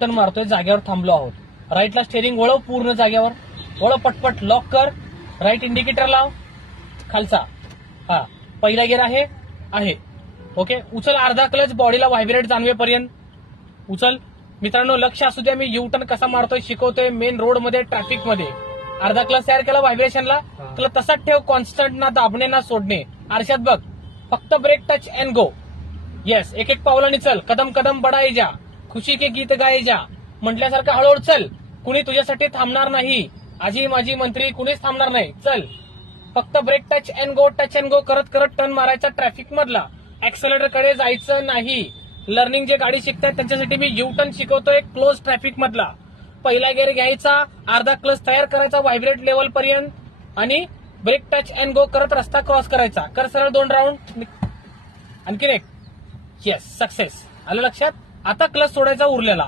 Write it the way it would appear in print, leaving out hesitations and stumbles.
Turn मारतोय, जागेवर थांबलो आहोत. राईटला स्टेअरिंग वळव, पूर्ण जागेवर वळव, पटपट लॉक कर, राईट इंडिकेटर लाव, खालचा. हा, पहिला गिअर आहे. ओके, उचल अर्धा क्लच, बॉडीला व्हायब्रेट जाणवेपर्यंत उचल. मित्रांनो लक्ष असू द्या, मी यू टर्न कसा मारतोय शिकवतोय, मेन रोड मध्ये, ट्रॅफिक मध्ये. अर्धा क्लच तयार केला व्हायब्रेशनला, तुला तसाच ठेव, कॉन्स्टंट, ना दाबणे ना सोडणे. आरशात बघ, फक्त break touch and go. Yes, एक एक पावलांनी चल, कदम कदम बढाई जा, खुशी के गीत गाये जा म्हटल्यासारखं हळूहळू चल. कुणी तुझ्यासाठी थांबणार नाही, आजी माझी मंत्री कुणीच थांबणार नाही. चल, फक्त ब्रेक टच अँड गो करत करत टर्न मारायचा ट्रॅफिक मधला. ऍक्सेलरेटर कडे जायचं नाही. लर्निंग जे गाडी शिकतात त्यांच्यासाठी मी यू टर्न शिकवतोय क्लोज ट्रॅफिक मधला. पहिला गिअर घ्यायचा, अर्धा क्लच तयार करायचा व्हायब्रेट लेवल पर्यंत आणि ब्रेक टच अँड गो करत रस्ता क्रॉस करायचा. कर सरळ 2 राऊंड, आणखीन एक. Yes, success. आलं लक्षात. आता क्लच सोडायचा उरलेला.